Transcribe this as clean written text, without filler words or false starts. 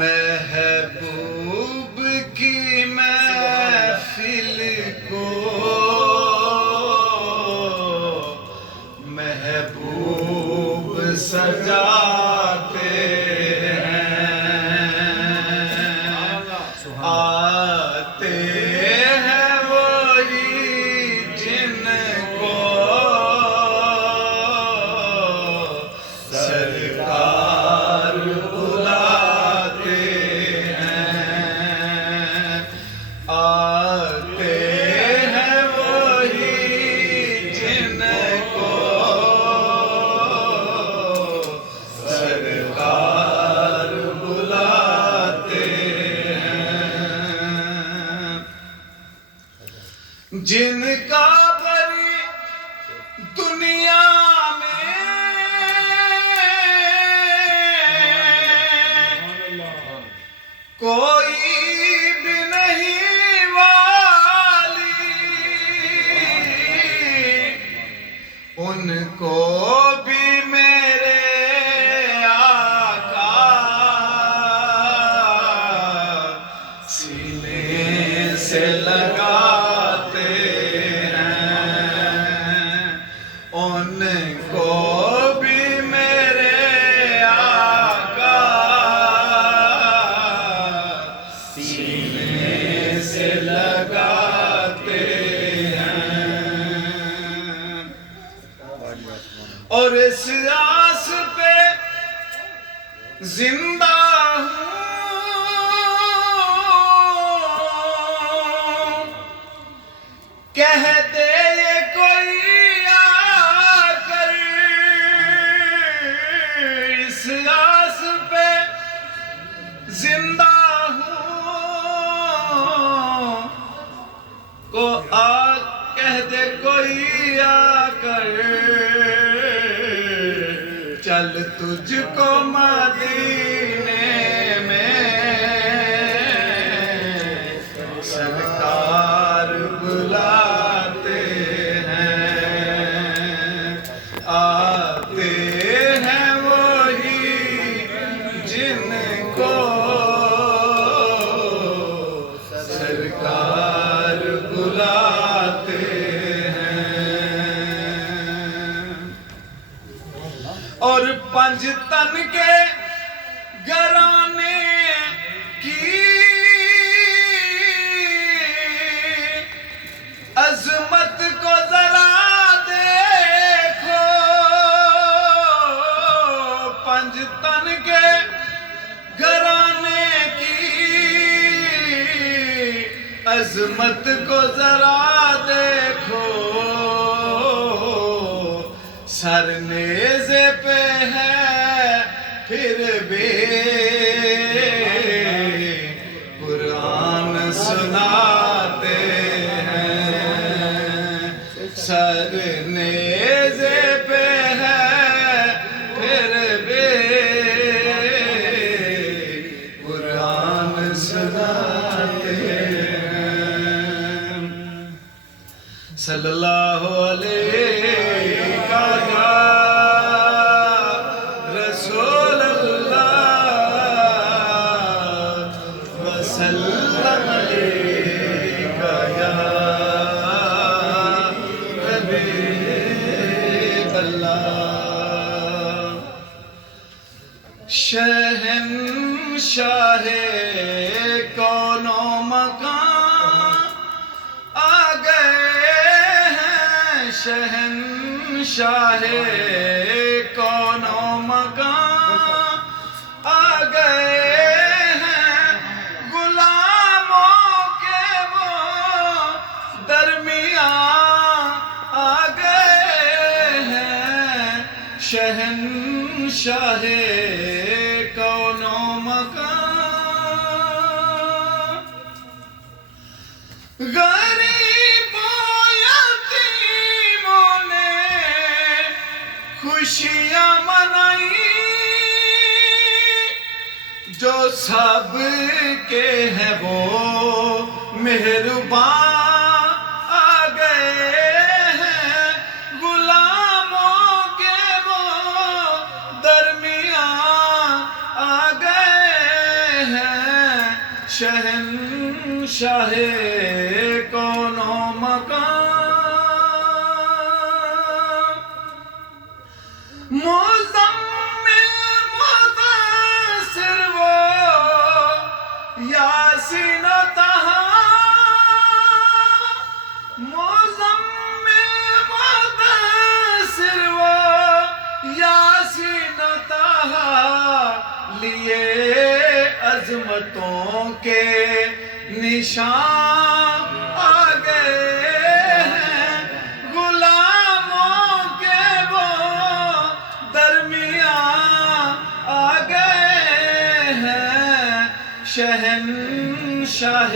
محبوب کی محفل کو محبوب سجاتے ہیں، آتے ہیں وہی جن کو سرکار بلاتے ہیں، آتے ہیں وہی جن کو سرکار بلاتے ہیں، جن کا بری دنیا میں کوئی بھی نہیں والی، ان کو بھی میرے آقا سینے سے لگاتے ہیں، ان کو بھی میرے آقا سینے سے لگاتے ہیں، اور اس آس پہ زندہ ہوں، کہہ دے یہ کوئی آ کر، اس آس پہ زندہ ہوں، کو کہہ دے کوئی آ کر، چل تجھ کو مدینے میں سرکار بلاتے ہیں، آتے ہیں وہی جن کو سرکار بلاتے ہیں، اور پنج تن کے گھرانے کی عظمت کو ذرا دیکھو، پنج تن کے گھرانے کی عظمت کو ذرا دیکھو، سر نیزے پہ ہے پھر بھی قرآن سناتے ہیں، سر نیزے پہ ہے پھر بھی قرآن سناتے ہیں، صلی اللہ علیہ رسول اللہ وسلم علیکہ یا حبیب اللہ، شہنشاہ کون و مکان آ گئے ہیں، شہنشاہ کون و مکان آ گئے ہیں، غلاموں کے وہ درمیان آ گئے ہیں، شہنشاہ کون و مکان، غریبوں یتیموں نے خوشیاں منائی، جو سب کے ہیں وہ مہربان آ گئے ہیں، غلاموں کے وہ درمیان آ گئے شہنشاہ کون و مقام، مزمل مدثر وہ یاسین و طہا، مزمل مدثر وہ یاسین و طہا، لیے عظمتوں کے نشان آ گئے ہیں، غلاموں کے وہ درمیان آ گئے ہیں، شہنشاہ